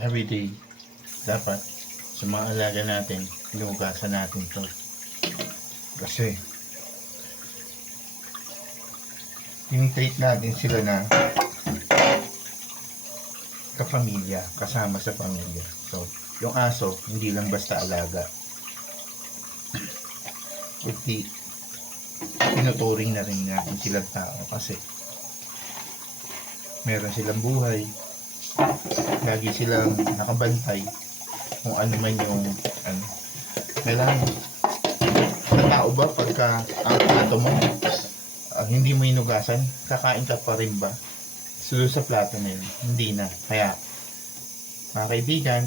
everyday dapat sa mga alaga natin, hinugasan natin to. Kasi tinitreat natin sila na kapamilya, kasama sa pamilya. So, yung aso, hindi lang basta alaga. Kundi, tinuturing na rin natin silang tao kasi meron silang buhay. Lagi silang nakabantay kung ano man yung ano. Kailangan sa tao ba pagka ang plato mo hindi mo inugasan, kakain ka pa rin ba? Sulo sa plato na yun, hindi na. Kaya mga kaibigan,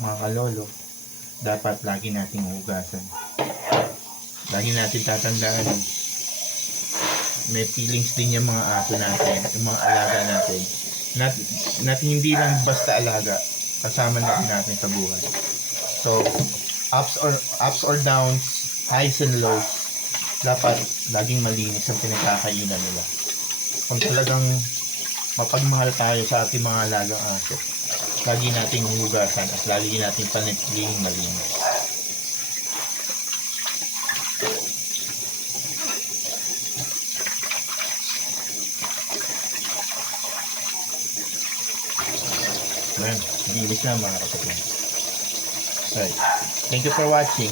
mga kalolo, dapat lagi nating hugasan. Lagi natin tatandaan, may feelings din yung mga aso natin, yung mga alaga natin. Hindi lang basta alaga, kasama natin sa buhay. So, ups or downs, highs and lows, dapat laging malinis ang pinagkakainan nila. Kung talagang mapagmahal tayo sa ating mga alagang aso, lagi nating hugasan at lagi nating panatiling malinis. Ayan, linis na mga kapatid. Right. Thank you for watching.